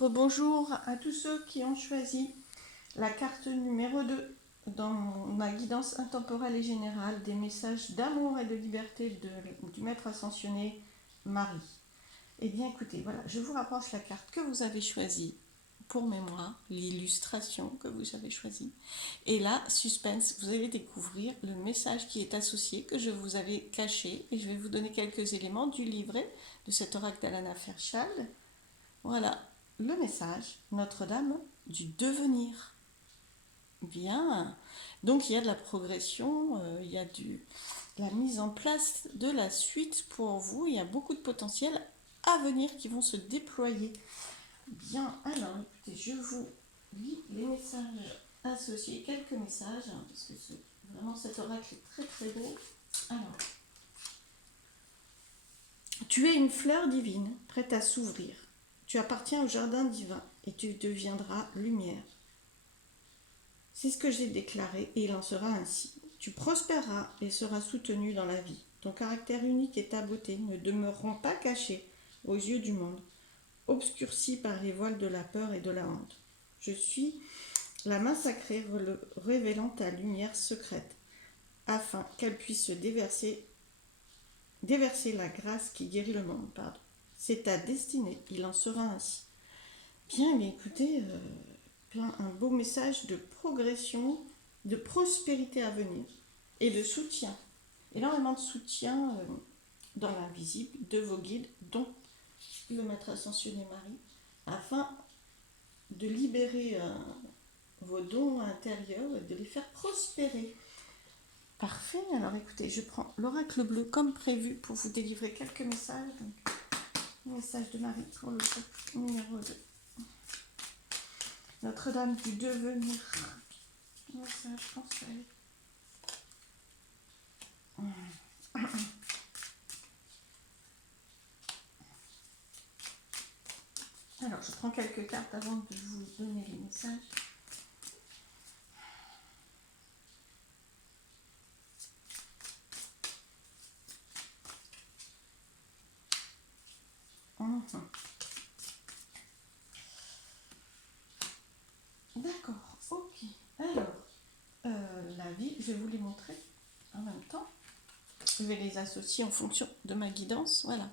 Bonjour à tous ceux qui ont choisi la carte numéro 2 dans ma guidance intemporelle et générale des messages d'amour et de liberté du maître ascensionné Marie. Eh bien écoutez, voilà, je vous rapproche la carte que vous avez choisie pour mémoire, l'illustration que vous avez choisie. Et là, suspense, vous allez découvrir le message qui est associé, que je vous avais caché, et je vais vous donner quelques éléments du livret de cet oracle d'Alana Fairchild. Voilà, le message, Notre-Dame du devenir. Bien. Donc il y a de la progression, il y a la mise en place de la suite pour vous. Il y a beaucoup de potentiel à venir qui vont se déployer. Bien, alors écoutez, je vous lis les messages associés, quelques messages, parce que vraiment cet oracle est très très beau. Alors, tu es une fleur divine, prête à s'ouvrir. Tu appartiens au jardin divin et tu deviendras lumière. C'est ce que j'ai déclaré et il en sera ainsi. Tu prospéreras et seras soutenu dans la vie. Ton caractère unique et ta beauté ne demeureront pas cachés aux yeux du monde, obscurcis par les voiles de la peur et de la honte. Je suis la main sacrée révélant ta lumière secrète, afin qu'elle puisse déverser la grâce qui guérit le monde. C'est ta destinée, il en sera ainsi. Bien, mais écoutez, un beau message de progression, de prospérité à venir et de soutien. Énormément de soutien dans l'invisible de vos guides, dont le maître ascensionné Marie, afin de libérer vos dons intérieurs et de les faire prospérer. Parfait, alors écoutez, je prends l'oracle bleu comme prévu pour vous délivrer quelques messages. Donc, message de Marie pour le groupe numéro 2. Notre-Dame du devenir. Message conseil. Alors, je prends quelques cartes avant de vous donner les messages. D'accord, ok. Alors, la vie, je vais vous les montrer en même temps. Je vais les associer en fonction de ma guidance. Voilà.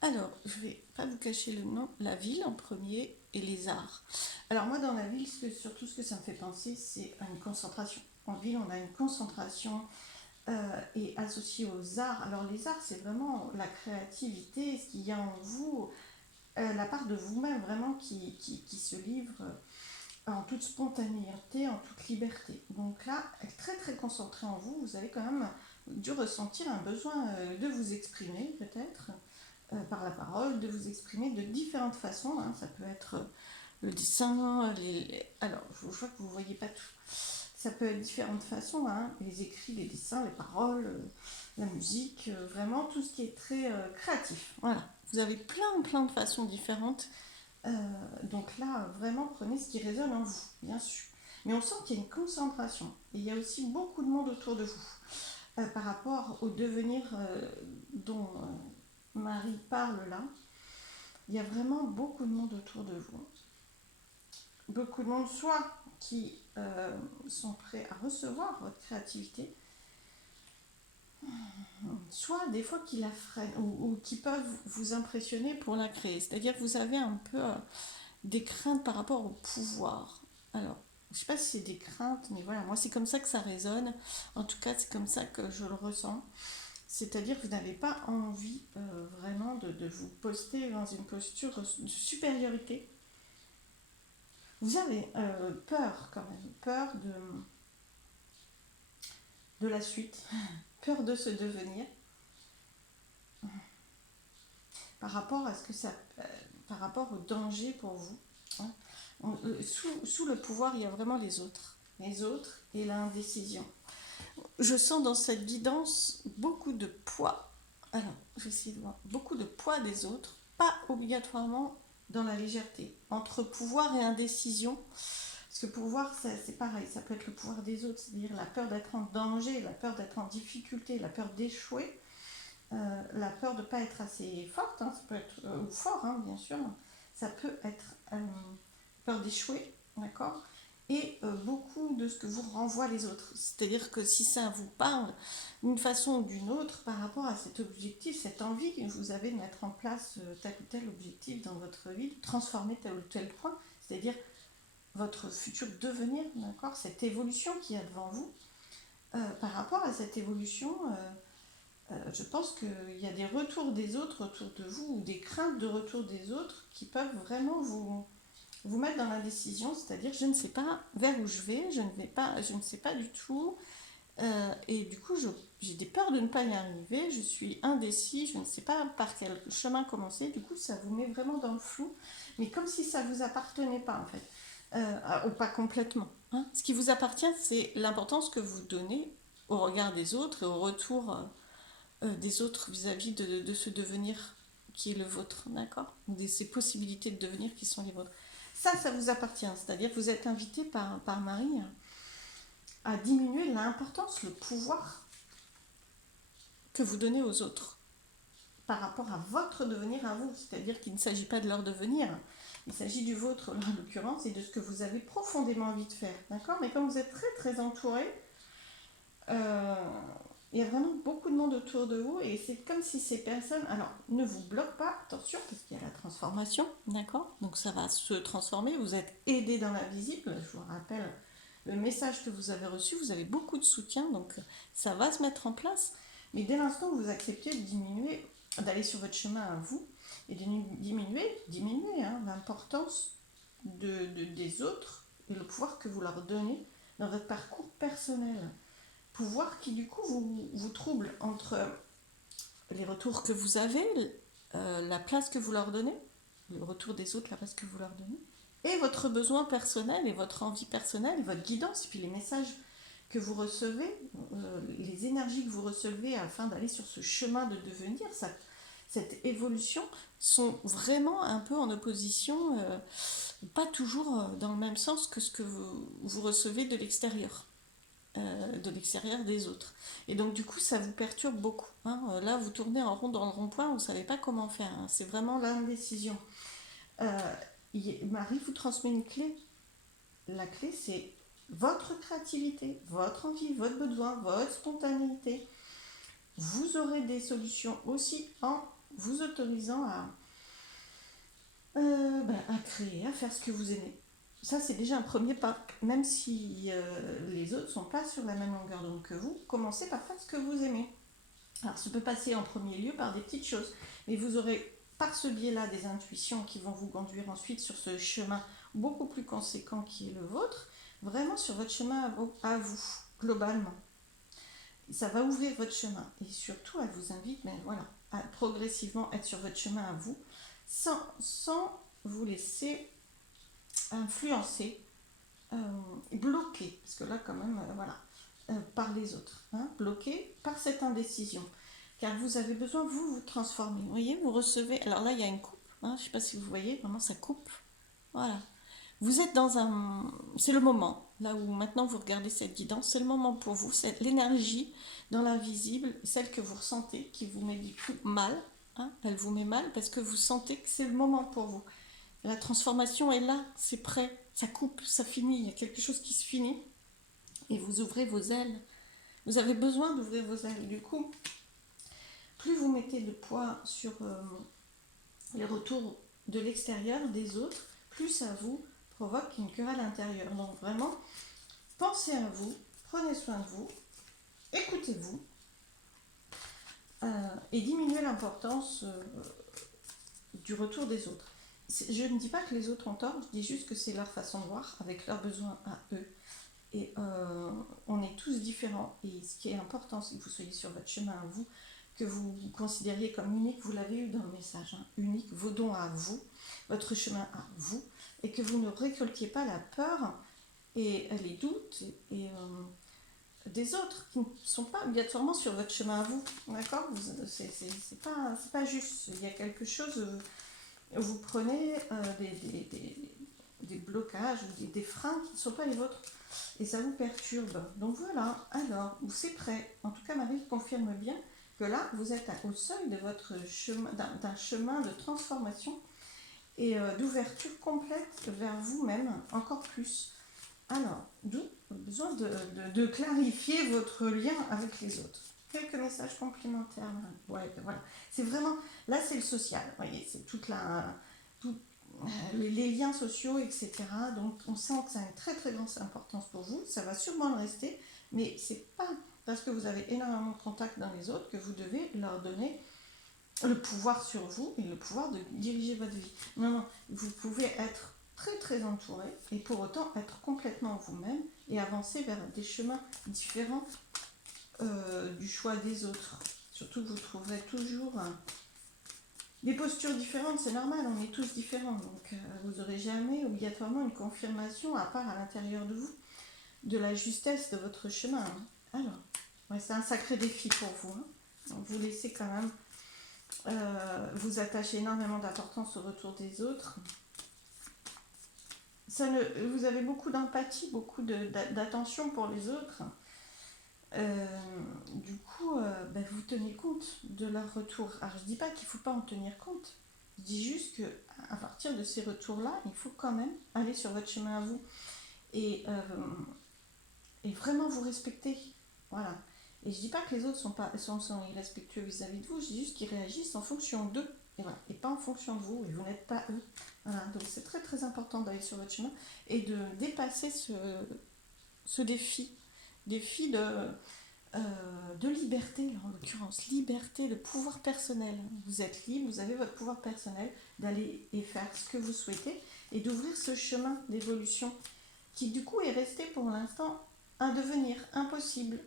Alors, je ne vais pas vous cacher le nom. La ville en premier et les arts. Alors moi, dans la ville, surtout ce que ça me fait penser, c'est à une concentration. En ville, on a une concentration et associée aux arts. Alors les arts, c'est vraiment la créativité, ce qu'il y a en vous, la part de vous-même vraiment qui se livre en toute spontanéité, en toute liberté. Donc là, très très concentré en vous, vous avez quand même dû ressentir un besoin de vous exprimer peut-être par la parole, de vous exprimer de différentes façons. Hein. Ça peut être le dessin, alors je vois que vous ne voyez pas tout. Ça peut être différentes façons, hein. Les écrits, les dessins, les paroles, la musique, vraiment tout ce qui est très créatif. Voilà, vous avez plein de façons différentes. Donc là, vraiment, prenez ce qui résonne en vous, bien sûr. Mais on sent qu'il y a une concentration. Et il y a aussi beaucoup de monde autour de vous. Par rapport au devenir dont Marie parle là, il y a vraiment beaucoup de monde autour de vous. Beaucoup de monde, soit qui sont prêts à recevoir votre créativité, soit des fois qui la freinent ou qui peuvent vous impressionner pour la créer. C'est-à-dire que vous avez un peu des craintes par rapport au pouvoir. Alors, je ne sais pas si c'est des craintes, mais voilà, moi c'est comme ça que ça résonne. En tout cas, c'est comme ça que je le ressens. C'est-à-dire que vous n'avez pas envie vraiment de vous poster dans une posture de supériorité. Vous avez peur quand même, peur de la suite, peur de ce devenir, par rapport à ce que ça, par rapport au danger pour vous. Hein. Sous le pouvoir, il y a vraiment les autres et l'indécision. Je sens dans cette guidance beaucoup de poids. Alors, je vais essayer de voir. Beaucoup de poids des autres, pas obligatoirement dans la légèreté. Entre pouvoir et indécision, parce que pouvoir, c'est pareil, ça peut être le pouvoir des autres, c'est-à-dire la peur d'être en danger, la peur d'être en difficulté, la peur d'échouer, la peur de ne pas être assez forte, hein, ça peut être, ou fort, hein, bien sûr. ça peut être peur d'échouer, d'accord? Et beaucoup de ce que vous renvoient les autres. C'est-à-dire que si ça vous parle d'une façon ou d'une autre par rapport à cet objectif, cette envie que vous avez de mettre en place tel ou tel objectif dans votre vie, de transformer tel ou tel point, c'est-à-dire votre futur devenir, d'accord, cette évolution qui est devant vous, par rapport à cette évolution, je pense qu'il y a des retours des autres autour de vous ou des craintes de retour des autres qui peuvent vraiment vous mettre dans l'indécision, c'est-à-dire je ne sais pas vers où je vais, je ne sais pas du tout, et du coup j'ai des peurs de ne pas y arriver, je suis indécis, je ne sais pas par quel chemin commencer, du coup ça vous met vraiment dans le flou, mais comme si ça ne vous appartenait pas en fait, ou pas complètement. Hein. Ce qui vous appartient, c'est l'importance que vous donnez au regard des autres et au retour des autres vis-à-vis de ce devenir qui est le vôtre, d'accord? De ces possibilités de devenir qui sont les vôtres. Ça vous appartient, c'est-à-dire que vous êtes invité par Marie à diminuer l'importance, le pouvoir que vous donnez aux autres par rapport à votre devenir à vous, c'est-à-dire qu'il ne s'agit pas de leur devenir, il s'agit du vôtre en l'occurrence et de ce que vous avez profondément envie de faire, d'accord? Mais comme vous êtes très très entouré, il y a vraiment beaucoup de monde autour de vous et c'est comme si ces personnes, alors ne vous bloquent pas, attention, parce qu'il y a la transformation, d'accord? Donc ça va se transformer, vous êtes aidé dans l'invisible, je vous rappelle le message que vous avez reçu, vous avez beaucoup de soutien, donc ça va se mettre en place, mais dès l'instant où vous acceptez de diminuer, d'aller sur votre chemin à vous, et de diminuer hein, l'importance des autres et le pouvoir que vous leur donnez dans votre parcours personnel. Pouvoir qui du coup vous trouble entre les retours que vous avez, la place que vous leur donnez, le retour des autres, la place que vous leur donnez, et votre besoin personnel et votre envie personnelle, et votre guidance, et puis les messages que vous recevez, les énergies que vous recevez afin d'aller sur ce chemin de devenir, cette évolution, sont vraiment un peu en opposition, pas toujours dans le même sens que ce que vous recevez de l'extérieur. De l'extérieur des autres. Et donc du coup ça vous perturbe beaucoup. Hein. Là vous tournez en rond dans le rond-point, vous ne savez pas comment faire. Hein. C'est vraiment l'indécision. Marie vous transmet une clé. La clé c'est votre créativité, votre envie, votre besoin, votre spontanéité. Vous aurez des solutions aussi en vous autorisant à créer, à faire ce que vous aimez. Ça, c'est déjà un premier pas. Même si les autres ne sont pas sur la même longueur d'onde que vous, commencez par faire ce que vous aimez. Alors, ça peut passer en premier lieu par des petites choses, mais vous aurez par ce biais-là des intuitions qui vont vous conduire ensuite sur ce chemin beaucoup plus conséquent qui est le vôtre, vraiment sur votre chemin à vous globalement. Ça va ouvrir votre chemin et surtout, elle vous invite voilà, à progressivement être sur votre chemin à vous sans vous laisser influencer, bloqué, parce que là quand même, par les autres, hein, bloqué par cette indécision. Car vous avez besoin, vous transformer. Vous voyez, vous recevez, alors là il y a une coupe, hein, je ne sais pas si vous voyez, vraiment ça coupe. Voilà. Vous êtes dans un... C'est le moment, là où maintenant vous regardez cette guidance, c'est le moment pour vous, c'est l'énergie dans l'invisible, celle que vous ressentez, qui vous met du coup mal, hein, elle vous met mal parce que vous sentez que c'est le moment pour vous. La transformation est là, c'est prêt, ça coupe, ça finit, il y a quelque chose qui se finit et vous ouvrez vos ailes. Vous avez besoin d'ouvrir vos ailes. Du coup, plus vous mettez de poids sur les retours de l'extérieur, des autres, plus ça vous provoque une querelle intérieure. Donc vraiment, pensez à vous, prenez soin de vous, écoutez-vous et diminuez l'importance du retour des autres. Je ne dis pas que les autres ont tort, je dis juste que c'est leur façon de voir, avec leurs besoins à eux. Et on est tous différents. Et ce qui est important, c'est que vous soyez sur votre chemin à vous, que vous vous considériez comme unique, vous l'avez eu dans le message, hein, unique, vos dons à vous, votre chemin à vous, et que vous ne récoltiez pas la peur et les doutes et des autres qui ne sont pas obligatoirement sur votre chemin à vous. D'accord? C'est pas juste. Il y a quelque chose... vous prenez des blocages, des freins qui ne sont pas les vôtres et ça vous perturbe. Donc voilà, alors c'est prêt. En tout cas, Marie confirme bien que là, vous êtes au seuil de votre chemin, d'un chemin de transformation et d'ouverture complète vers vous-même, encore plus. Alors, d'où le besoin de clarifier votre lien avec les autres. Quelques messages complémentaires. Ouais, voilà. C'est vraiment, là c'est le social, vous voyez, c'est les liens sociaux, etc. Donc on sent que ça a une très très grande importance pour vous, ça va sûrement le rester, mais c'est pas parce que vous avez énormément de contacts dans les autres que vous devez leur donner le pouvoir sur vous et le pouvoir de diriger votre vie. Non, non, vous pouvez être très très entouré et pour autant être complètement vous-même et avancer vers des chemins différents du choix des autres. Surtout que vous trouverez toujours des postures différentes, c'est normal, on est tous différents, donc vous n'aurez jamais obligatoirement une confirmation à part à l'intérieur de vous, de la justesse de votre chemin. Alors, ouais, c'est un sacré défi pour vous. Donc vous laissez quand même vous attachez énormément d'importance au retour des autres. Vous avez beaucoup d'empathie, beaucoup d'attention pour les autres. Du coup, vous tenez compte de leur retour. Alors je ne dis pas qu'il ne faut pas en tenir compte. Je dis juste qu'à partir de ces retours-là, il faut quand même aller sur votre chemin à vous et vraiment vous respecter. Voilà. Et je dis pas que les autres sont irrespectueux vis-à-vis de vous, je dis juste qu'ils réagissent en fonction d'eux, et voilà, et pas en fonction de vous, et vous n'êtes pas eux. Voilà, donc c'est très très important d'aller sur votre chemin et de dépasser ce défi de liberté, en l'occurrence, liberté, de pouvoir personnel. Vous êtes libre, vous avez votre pouvoir personnel d'aller et faire ce que vous souhaitez et d'ouvrir ce chemin d'évolution qui du coup est resté pour l'instant un devenir impossible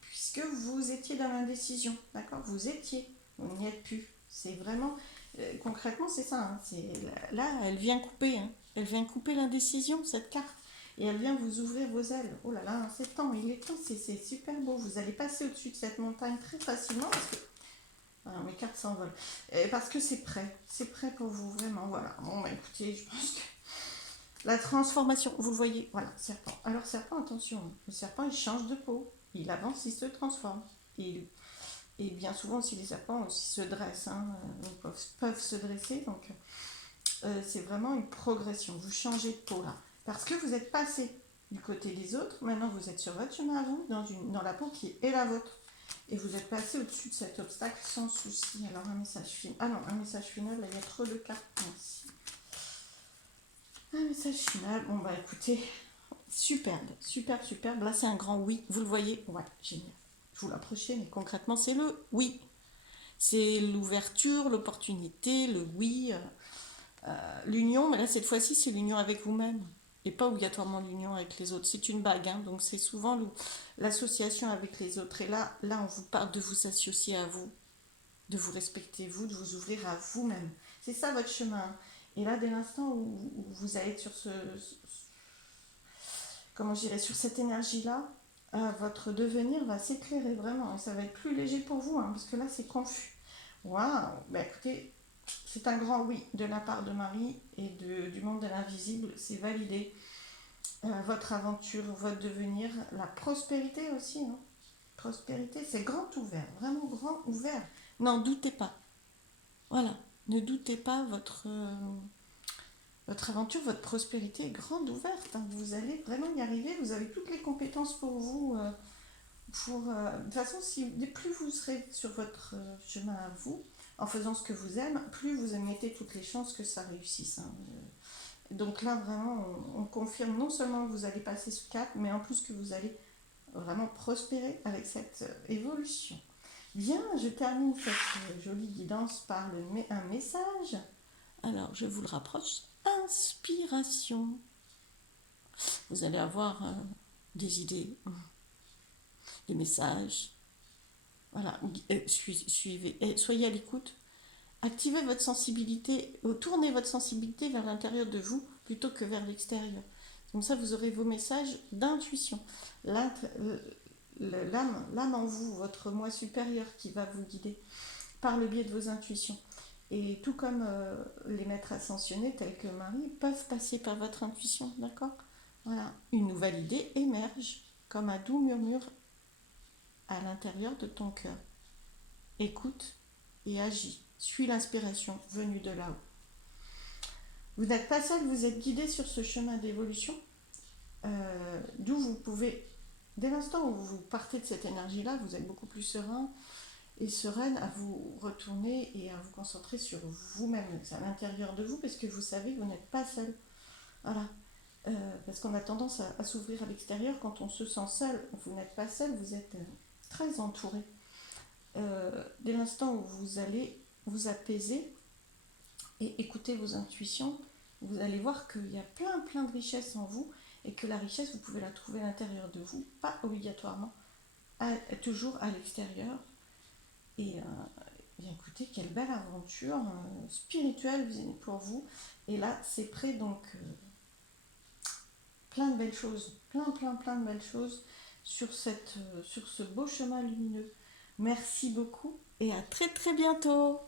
puisque vous étiez dans l'indécision, d'accord? Vous n'y êtes plus. C'est vraiment, concrètement, c'est ça. Hein, là, elle vient couper. Hein, elle vient couper l'indécision, cette carte. Et elle vient vous ouvrir vos ailes. Oh là là, c'est temps, il est temps, c'est super beau. Vous allez passer au-dessus de cette montagne très facilement parce que. Alors, mes cartes s'envolent. Parce que c'est prêt pour vous, vraiment. Voilà. Bon, écoutez, je pense que. La transformation, vous le voyez, voilà, serpent. Alors, serpent, attention, le serpent, il change de peau. Il avance, il se transforme. Et bien souvent aussi les serpents aussi se dressent, hein, peuvent se dresser, donc c'est vraiment une progression. Vous changez de peau là, parce que vous êtes passé du côté des autres, maintenant vous êtes sur votre chemin à vous, dans la peau qui est la vôtre. Et vous êtes passé au-dessus de cet obstacle sans souci. Alors un message final. Ah non, un message final, là il y a trop de cartes. Merci. Un message final. Bon bah écoutez, superbe, superbe, superbe. Là c'est un grand oui. Vous le voyez? Ouais, génial. Je vous l'approchez, mais concrètement c'est le oui. C'est l'ouverture, l'opportunité, le oui, l'union. Mais là cette fois-ci c'est l'union avec vous-même. Et pas obligatoirement l'union avec les autres. C'est une bague, hein, donc c'est souvent l'association avec les autres. Et là, on vous parle de vous associer à vous, de vous respecter vous, de vous ouvrir à vous-même. C'est ça votre chemin. Et là, dès l'instant où vous allez sur comment je dirais, sur cette énergie-là, votre devenir va s'éclairer vraiment. Et ça va être plus léger pour vous, hein, parce que là, c'est confus. Waouh! Ben écoutez, c'est un grand oui de la part de Marie et du monde de l'invisible. C'est validé. Votre aventure, votre devenir, la prospérité aussi. Hein. Prospérité, c'est grand ouvert, vraiment grand ouvert. N'en doutez pas. Voilà, ne doutez pas, votre aventure, votre prospérité est grande ouverte. Hein. Vous allez vraiment y arriver, vous avez toutes les compétences pour vous. De toute façon, plus vous serez sur votre chemin à vous, en faisant ce que vous aimez, plus vous mettez toutes les chances que ça réussisse. Hein. Donc là, vraiment, on confirme non seulement que vous allez passer ce cap, mais en plus que vous allez vraiment prospérer avec cette évolution. Bien, je termine cette jolie guidance par un message. Alors, je vous le rapproche. Inspiration. Vous allez avoir des idées, des messages. Voilà, suivez, soyez à l'écoute. Activez votre sensibilité, tournez votre sensibilité vers l'intérieur de vous plutôt que vers l'extérieur. Comme ça, vous aurez vos messages d'intuition. L'âme en vous, votre moi supérieur qui va vous guider par le biais de vos intuitions. Et tout comme les maîtres ascensionnés tels que Marie peuvent passer par votre intuition, d'accord? Voilà, une nouvelle idée émerge comme un doux murmure à l'intérieur de ton cœur. Écoute et agis. Suis l'inspiration venue de là-haut. Vous n'êtes pas seul, vous êtes guidé sur ce chemin d'évolution, d'où vous pouvez, dès l'instant où vous partez de cette énergie-là, vous êtes beaucoup plus serein et sereine à vous retourner et à vous concentrer sur vous-même, à l'intérieur de vous, parce que vous savez que vous n'êtes pas seul. Voilà. Parce qu'on a tendance à s'ouvrir à l'extérieur quand on se sent seul. Vous n'êtes pas seul, vous êtes très entouré. Dès l'instant où vous allez vous apaiser et écouter vos intuitions, vous allez voir qu'il y a plein de richesses en vous et que la richesse, vous pouvez la trouver à l'intérieur de vous, pas obligatoirement, toujours à l'extérieur. Et bien écoutez, quelle belle aventure spirituelle pour vous. Et là, c'est prêt, donc plein de belles choses, plein de belles choses sur ce beau chemin lumineux. Merci beaucoup et à très bientôt.